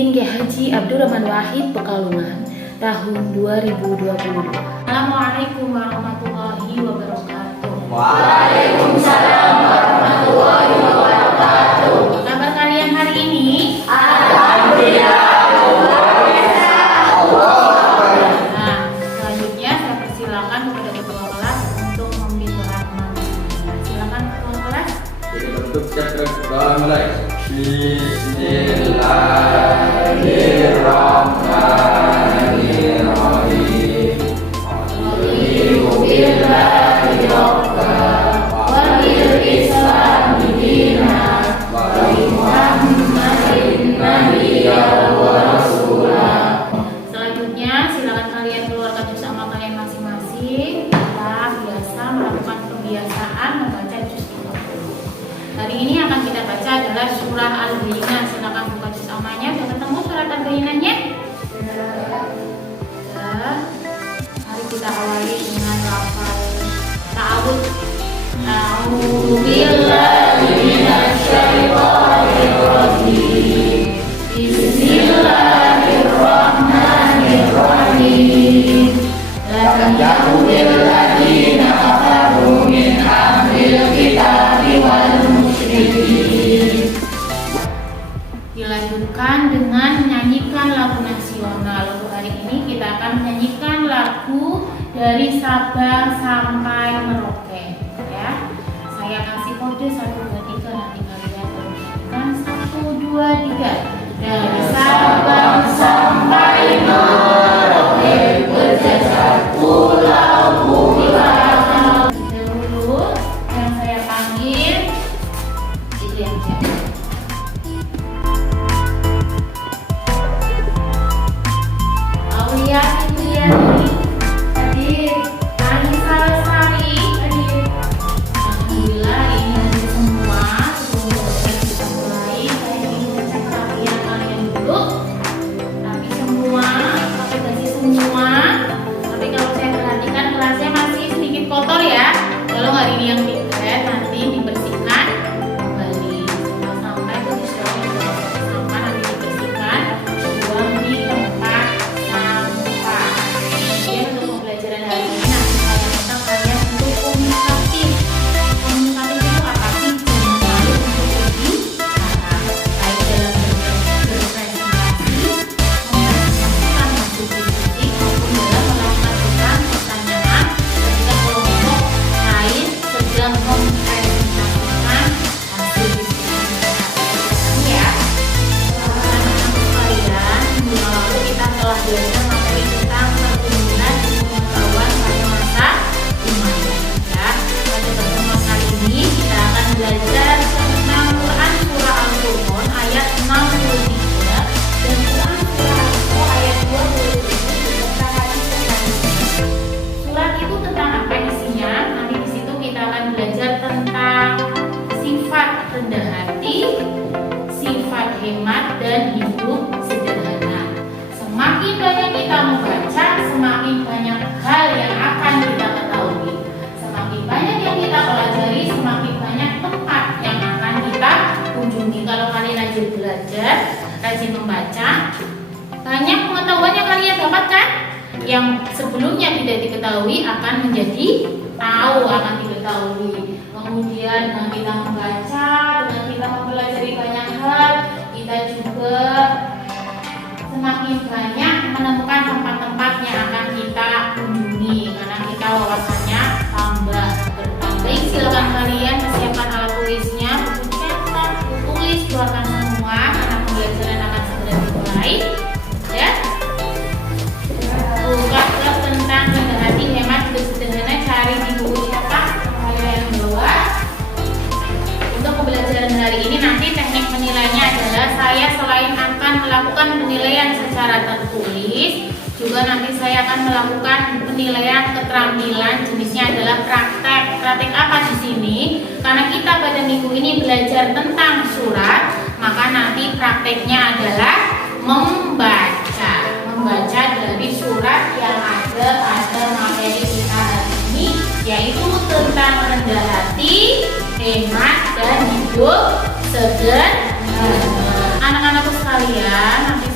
Izin Kiai Haji Abdurrahman Wahid Pekalongan tahun 2022. Assalamualaikum warahmatullahi wabarakatuh. Waalaikumsalam warahmatullahi wabarakatuh. Kabar kalian hari ini? Alhamdulillah. Nah, selanjutnya saya persilakan kepada ketua kelas untuk memimpin doa teman-teman. Silakan ketua kelas. Jadi untuk chapter kedua mulai. Bismillahirrahmanirrahim. Raditu billahi rabban wa bil islami dinan wa bi Muhammadin nabiyyan wa rasulah. Selanjutnya silakan kalian keluarkan juz amal kalian masing-masing. Kita biasa melakukan kebiasaan membaca juz 30. Hari ini akan kita baca adalah surah Al-Bayyinah. Silakan buka juz amalnya. Sudah ketemu surat Al-Bayyinahnya? Mari kita awali dengan lafaz ta'awudz. A'udzu billahi minasy syaithanir rajim. Bismillahirrahmanirrahim. Lam yakunil ladzina kafaru min ahlil kitabi wal musyrikin. Dilanjutkan dengan menyanyikan lagu nasional. Untuk hari ini kita akan menyanyikan lagu dari Sabang sampai Merauke, ya. Saya kasih kode 1 2 3, nanti kalian menyanyikan 1 2 3. Dari Sabang sampai Merauke berjajar pulau-pulau. Dulu yang saya panggil itu yang siapa? Aulia Fitriani hadir, Anissa Lestari hadir. Alhamdulillah ini hadir semua. Sebelum kita mulai, saya ingin mengecek kerapian kalian dulu. Tapi semua, pakai baju semua. Tapi kalau saya perhatikan kelasnya masih sedikit kotor ya. Kalau hari ini yang tiket nanti dibersihkan kembali. Setelah sampai posisinya sampah nanti dibersihkan, buang di tempat sampah. Kemudian untuk pembelajaran hari ini nanti saya minta kalian untuk komunikatif. Komunikatif itu apa sih? Jangan malu untuk berbicara, baik dalam berpresentasi, mempresentasikan hasil diskusi maupun dalam melakukan pertanyaan ketika kelompok lain sedang mempresentasikan hasil diskusi. Ini ya. Anak-anak sekalian, minggu lalu kita telah belajar materi tentang pertumbuhan ilmu pengetahuan pada masa remaja. Ya, pada pertemuan kali ini kita akan belajar tentang Quran surah Al-Qur'an ayat 63 dan Quran surah Al-Qur'an ayat 27 beserta hadis selanjutnya. Surat itu tentang apa isinya? Nanti di situ kita akan belajar tentang sifat rendah hati, sifat hemat dan hidup sederhana. Semakin banyak kita membaca, semakin banyak hal yang akan kita ketahui. Semakin banyak yang kita pelajari, semakin banyak tempat yang akan kita kunjungi. Kalau kalian rajin belajar, rajin membaca, banyak pengetahuan yang kalian dapatkan. Yang sebelumnya tidak diketahui akan menjadi tahu, akan diketahui. Kemudian dengan kita membaca, dengan kita mempelajari banyak hal, kita juga semakin banyak menemukan tempat-tempat yang akan kita kunjungi karena kita wawasannya tambah bertambah. Silakan kalian persiapkan alat tulisnya, buku cetak, buku tulis, keluarkan semua karena pembelajaran akan segera dimulai. Ya. Buka kelas tentang rendah hati, hemat, hidup sederhana, cari di buku cetak yang bawah. Untuk pembelajaran hari ini nanti teknik penilaiannya adalah saya selain akan melakukan penilaian secara tertulis, juga nanti saya akan melakukan penilaian keterampilan, jenisnya adalah praktek. Praktek apa di sini? Karena kita pada minggu ini belajar tentang surat, maka nanti prakteknya adalah membaca dari surat yang ada pada materi kita hari ini, yaitu tentang rendah hati, hemat dan hidup sederhana. Anak-anakku sekalian, nanti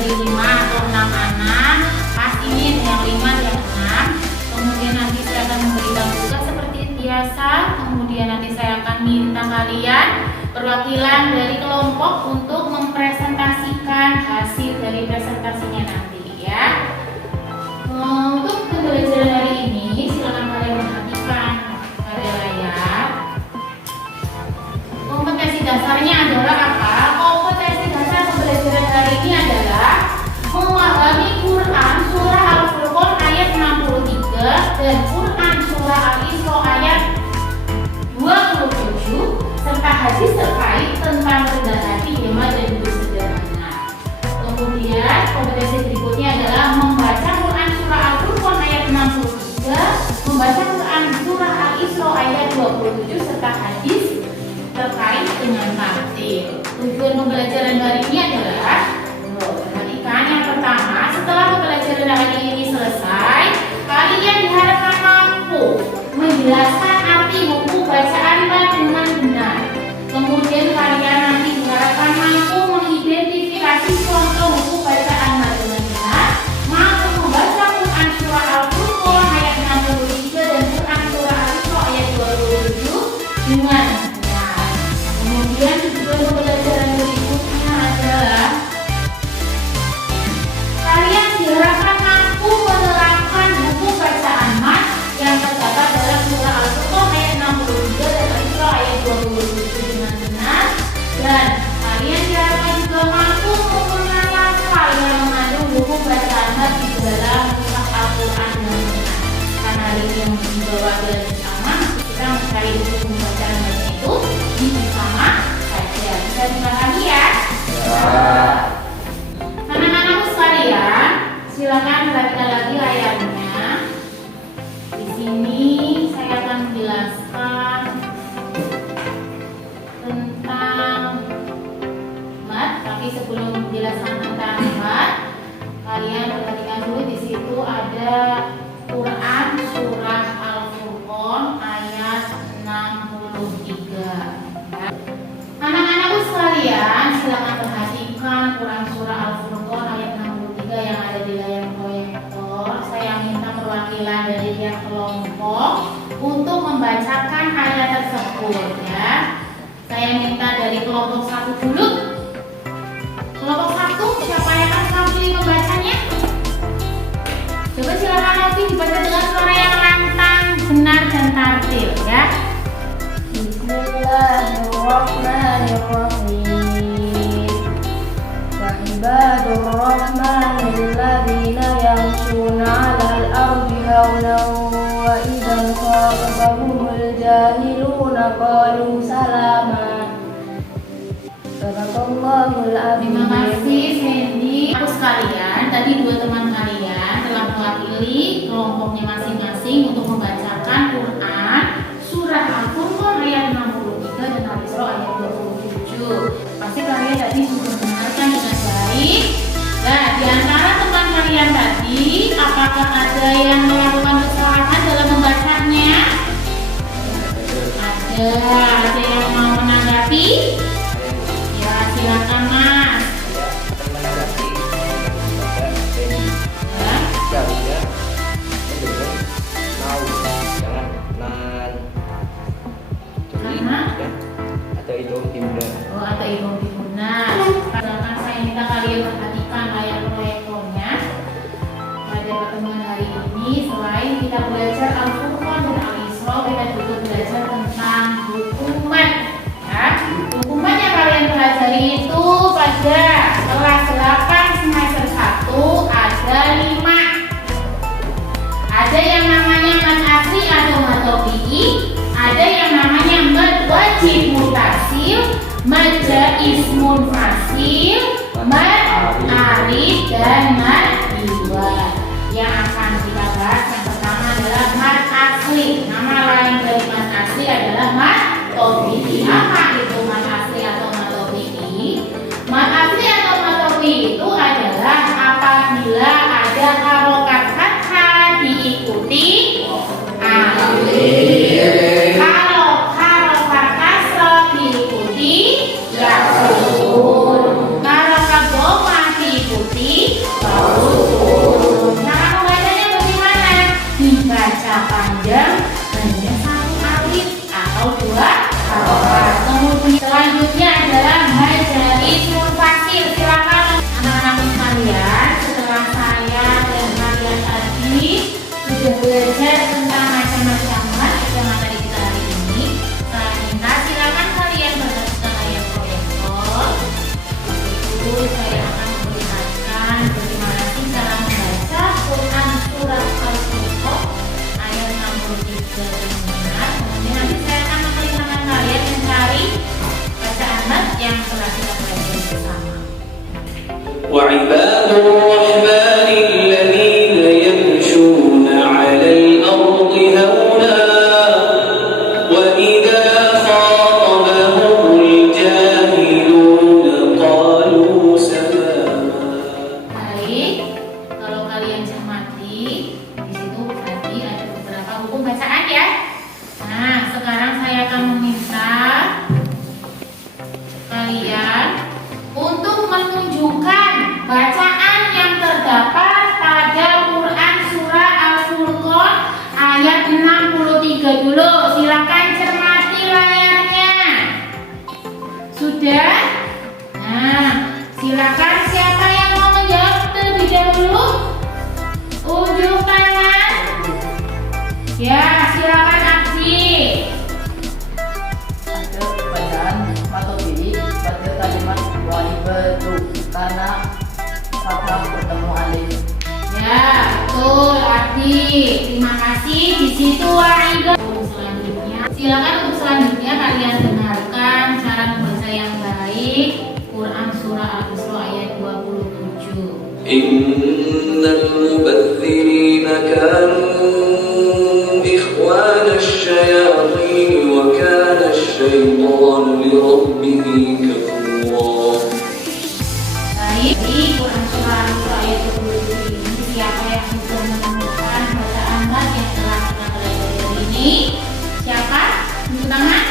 jadi 5 atau 6 anak. Pas ini yang 5 dan 6. Kemudian nanti saya akan memberikan tugas seperti biasa. Kemudian nanti saya akan minta kalian perwakilan dari kelompok untuk mempresentasikan hasil dari presentasinya nanti ya. Untuk pembelajaran hari ini silakan kalian perhatikan pada layar. Kompetensi dasarnya adalah apa? Kompetensi dasar pembelajaran hari ini adalah memahami Quran surah Al-Furqan ayat 63 dan Quran surah Al-Isra ayat 27 serta hadis terkait tentang rendah hati, hemat dan hidup sederhana. Kemudian kompetensi berikutnya adalah membaca Quran surah Al-Furqan ayat 63, membaca Quran surah Al-Isra ayat 27 serta hadis terkait dengan tartil. Tujuan pembelajaran hari ini adalah perhatikan yang pertama, setelah pembelajaran hari ini selesai, kalian diharapkan mampu menjelaskan arti buku bacaan dengan benar. Kemudian kalian nanti diharapkan mampu mengidentifikasi contoh buku bacaan dengan benar, mampu membaca Quran surah Al-Furqan ayat 63 dan Quran surah Al-Isra ayat 27 dengan benar. Kemudian tujuan pembelajaran berikutnya adalah kalian diharapkan mampu menerapkan buku bacaan mat yang terdapat dalam surah Al-Furqan ayat 63 dan Al-Isra ayat 27 dengan benar, dan kalian diharapkan juga mampu menggunakan lafal yang mengandung buku bacaan mat di dalam surah Al-Quran dengan benar. Karena hari ini yang membawa belajar bersama, kita mencari buku bacaan mat itu di bersama saja. Bisa dipahami ya? Anak-anakku sekalian, silakan perhatikan lagi layarnya. Di sini saya akan menjelaskan tentang mat, tapi sebelum menjelaskan tentang mat, kalian perhatikan dulu di situ ada Quran surah Al-Furqan ayat 63. Anak-anakku sekalian, silakan perhatikan Quran surah Al-Furqan ayat 63 yang ada di layar proyektor. Saya minta perwakilan dari tiap kelompok untuk membacakan ayat tersebut ya. Saya minta dari kelompok 1 dulu. Kelompok 1, siapa yang akan kami membacanya? Coba silakan Novi dibaca dengan suara yang lantang, benar dan tartil ya. Bismillahirrahmanirrahim. Wa ibadur rahmanil ladzina yamshuna 'alal ardi hawlan wa idza khatabahumul jahiluna qalu salama. Sadaqallahul azim. Terima kasih Sandy. Aku sekalian, tadi 2 teman kalian telah mewakili kelompoknya masing-masing untuk membacakan Quran surah Al-Furqan ayat 63 dan Al-Isra ayat 27. Pasti kalian tadi sudah mendengarkan dengan baik. Nah, di antara teman kalian tadi, apakah ada yang melakukan kesalahan dalam membacanya? Ada yang mau menanggapi? Ya, silakan Mas. Oh, atau Ibnu Timuna. Silakan saya minta kalian perhatikan layar proyektornya. Pada pertemuan hari ini, selain kita belajar Al-Furqan dan Al-Isra, kita juga belajar tentang hukuman. Ya, hukuman yang kalian pelajari itu pada kelas 8 semester 1 ada 5. Ada yang namanya mat asli atau mat tabi'i, ada yang namanya mat wajib mutasil, mat ismun fasil, mat arif dan mat diwad. Yang akan kita bahas yang pertama adalah mat asli. Nama lain dari mat asli adalah mat tabi'i. Apa itu mat asli atau mat tabi'i? Mat asli atau mat tabi'i itu adalah apabila ada harokat fathah diikuti alif. Kalau harokat kasrah diikuti ya. وعباد الرحمن الذين يمشون على الأرض هونا وإذا خاطبهم الجاهلون قالوا سلاما. Baik, kalau kalian cermati, di situ tadi ada beberapa hukum bacaan ya. Nah, sekarang saya akan meminta kalian untuk menunjukkan bacaan yang terdapat pada Quran surah Al-Furqan ayat 63 dulu. Silakan cermati layarnya. Sudah? Nah, silakan siapa yang mau menjawab terlebih dahulu? Unjuk tangan. Ya, silakan Abdi. Ada bacaan matobili pada kalimat walibatu karena fathah bertemu alif. Ya, betul Abdi. Terima kasih. Di situ Aida. Selanjutnya, silakan untuk selanjutnya kalian dengarkan cara membaca yang baik Quran surah Al-Isra ayat 27. إن المبذرين كانوا إخوان الشياطين وكان الشيطان لربه كفورا. Baik, di Quran surah Al-Isra ayat 27 ini siapa yang sudah menemukan bacaan yang telah kita pelajari hari ini? Siapa? Tunjuk tangan.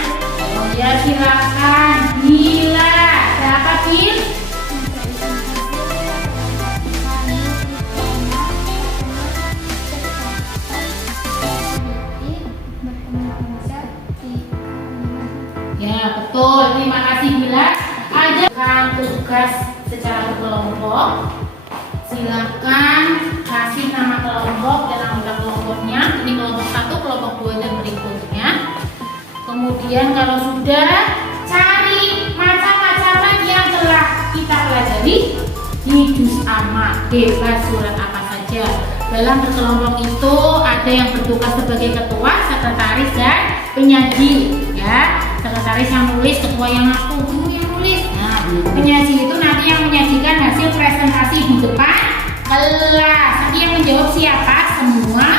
Oh ya, silakan. Bila siapa Bil? Ya, betul. Terima kasih Bila. Ada tugas secara berkelompok. Silakan kasih nama kelompok dan anggota kelompoknya. Ini kelompok 1, kelompok 2 dan berikutnya. Kemudian kalau sudah, cari macam-macam yang telah kita pelajari di juz amma, bebas surat apa saja. Dalam berkelompok itu ada yang bertugas sebagai ketua, sekretaris dan penyaji. Ya, sekretaris yang nulis, ketua yang ngaku, guru yang nulis. Nah, penyaji itu nanti yang menyajikan hasil presentasi di depan kelas. Nanti yang menjawab siapa? Semua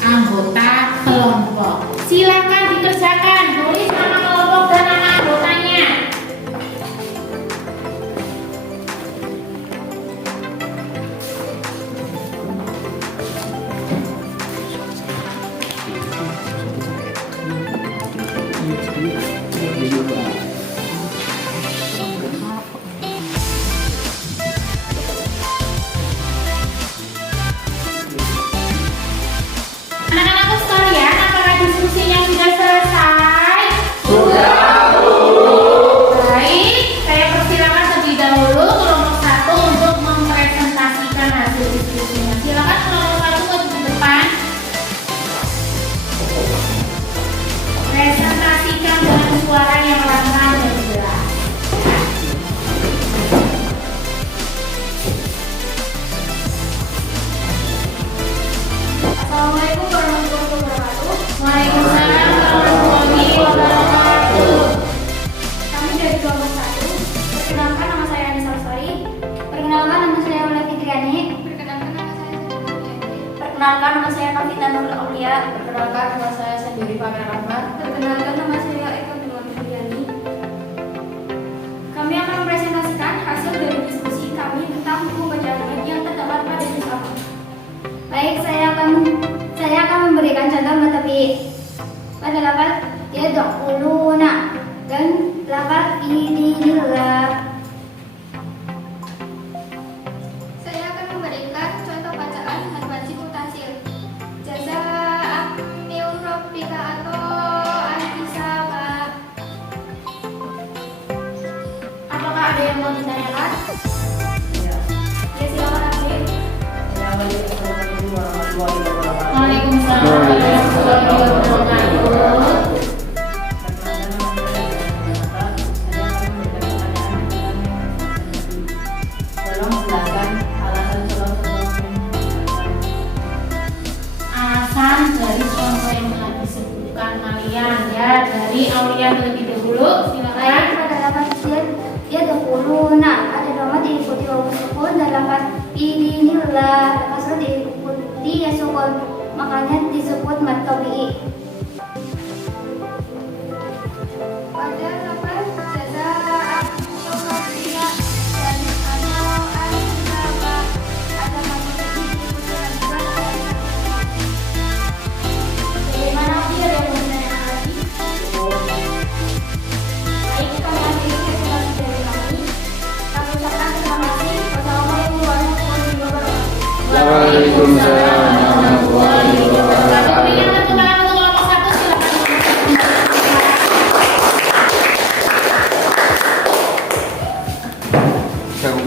anggota kelompok. Silakan dikerjakan, tulis nama kelompok dan nama anggotanya. Anak-anakku sekalian, apakah diskusinya sudah selesai? Sudah, Bu. Baik, saya persilakan terlebih dahulu kelompok 1 untuk mempresentasikan hasil diskusinya. Silakan kelompok 1 maju ke depan. Presentasikan dengan suara yang lantang dan jelas. Assalamualaikum warahmatullahi wabarakatuh. Waalaikumsalam warahmatullahi wabarakatuh. Kami dari kelompok 1. Perkenalkan, nama saya Anissa Lestari. Perkenalkan, nama saya Ola Fitriani. Perkenalkan, nama saya Perkenalkan, nama saya Kavita Nurul Aulia. Perkenalkan, nama saya Sendiri Pamer Rahmat. Perkenalkan, nama saya Eka Nurul Fitriani. Kami akan mempresentasikan hasil dari diskusi kami tentang buku bacaan yang terdapat pada juz amma. Baik, saya akan memberikan contoh materi pada lafaz yadkhuluna dan lafaz idinillah. Saya akan memberikan contoh bacaan al-wajib mutasil. Jazaa min rabbika atau al-hisaba. Apakah ada yang mau ditanyakan? Ya. Ya, silakan Afif. Assalamualaikum warahmatullahi wabarakatuh. Waalaikumsalam warahmatullahi wabarakatuh. Tolong jelaskan alasan Alasan dari contoh yang telah disebutkan kalian ya, dari Aulia terlebih dahulu. Baik, Silakan. pada lafaz yadkhuluna ada dhamma diikuti wawu sukun mat tabi'i. Pada lepas jazaa yaumadiyya dan ada al-jaba ada bagaimana dia yang menanyakan lagi? Baik, kami akhiri sesi dari kami. Kami ucapkan terima kasih. Wassalamualaikum warahmatullahi wabarakatuh. Waalaikumsalam warahmatullahi wabarakatuh. Berikan tepuk tangan untuk kelompok 1, silakan.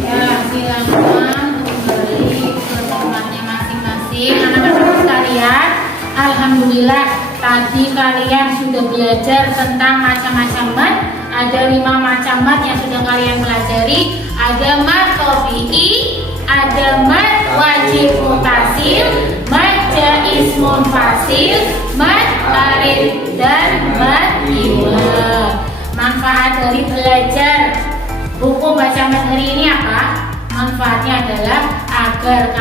Ya, silakan kembali ke tempatnya masing-masing. Anak-anak sekalian, alhamdulillah tadi kalian sudah belajar tentang macam-macam mat. Ada 5 macam mat yang sudah kalian pelajari. Ada mat tabi'i, ada mat wajib mutasil, mat jaiz munfasil, mat arid, dan mat iwad. Manfaat dari belajar buku baca mat hari ini apa? Manfaatnya adalah agar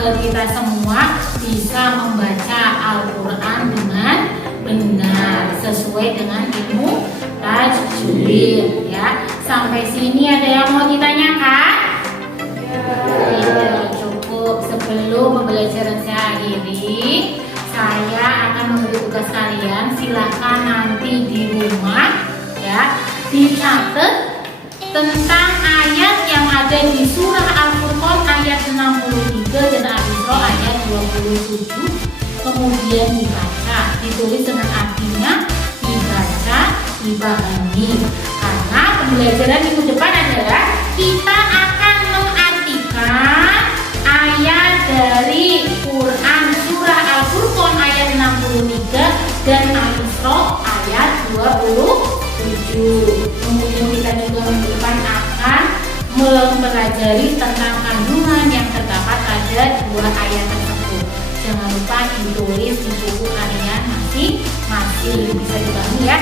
kita semua bisa membaca Al-Quran dengan benar sesuai dengan ilmu tajwid ya. Sampai sini ada yang mau ditanyakan? Tidak cukup. Sebelum pembelajaran saya akhiri, saya akan memberi tugas kalian. Silahkan nanti di rumah ya dicatat tentang ayat yang ada di surah Al-Furqan ayat 63 dan Al-Isra ayat 27. Kemudian dibaca, ditulis dengan artinya, dibaca, dipahami. Karena pembelajaran minggu depan adalah kita akan mengartikan ayat dari Quran surah Al-Furqan ayat 63 dan Al-Isra ayat 27. Kemudian kita juga minggu depan akan mempelajari tentang kandungan yang terdapat pada 2 ayat tersebut. Jangan lupa ditulis di buku kalian masing-masing. Bisa dipahami ya?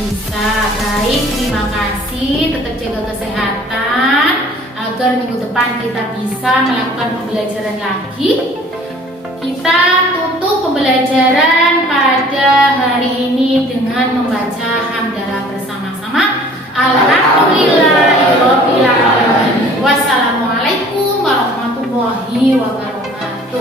Bisa. Baik, terima kasih. Tetap jaga kesehatan agar minggu depan kita bisa melakukan pembelajaran lagi. Kita tutup pembelajaran pada hari ini dengan membaca hamdalah bersama-sama. Alhamdulillahirabbil alamin. Wassalamualaikum warahmatullahi wabarakatuh.